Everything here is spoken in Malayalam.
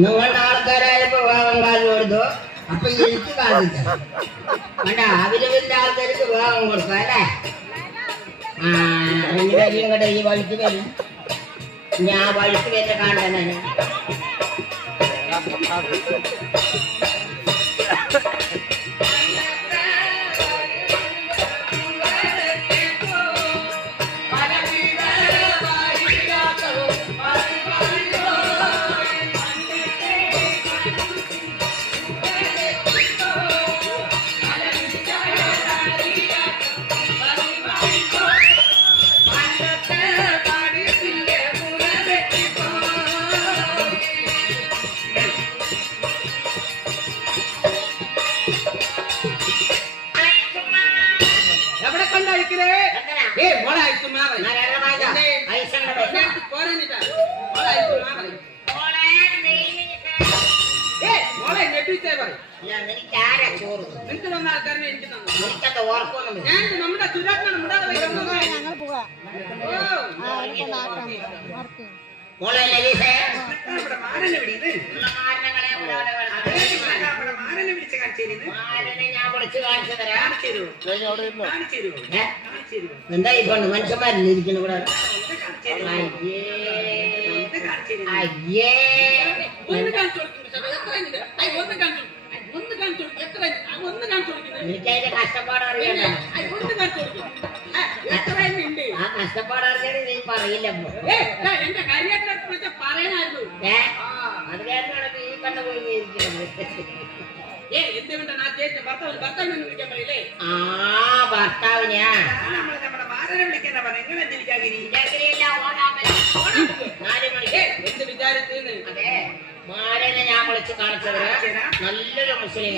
നിങ്ങളുടെ ആൾക്കാരായപ്പോ വിവാഹം കാലം കൊടുത്തു. അപ്പൊ എനിക്ക് കാണില്ല വേണ്ട. അവരവരുടെ ആൾക്കാർക്ക് വിവാഹം കൊടുക്കാം അല്ലേ? രണ്ടുപേരും കൂടെ ഈ വഴിക്ക് വരും. ഞാൻ വഴിക്ക് വരുന്ന കാണുന്നതാണ്. എന്താ ഈ കൊണ്ട് മനുഷ്യന്മാരിൽ ഇരിക്കുന്ന ഇവിടെ? എനിക്കതിന്റെ കഷ്ടപ്പാട് അറിയാം. ആ കഷ്ടപ്പാട് അറിയാതെ നീ പറയില്ല. അത് കാരണമാണ് ഈ കണ്ടുപോയി ഭർത്താവിനാ അതെ മാരനെ ഞാൻ വിളിച്ച് കാണിച്ചത് നല്ലൊരു മുസ്ലിം.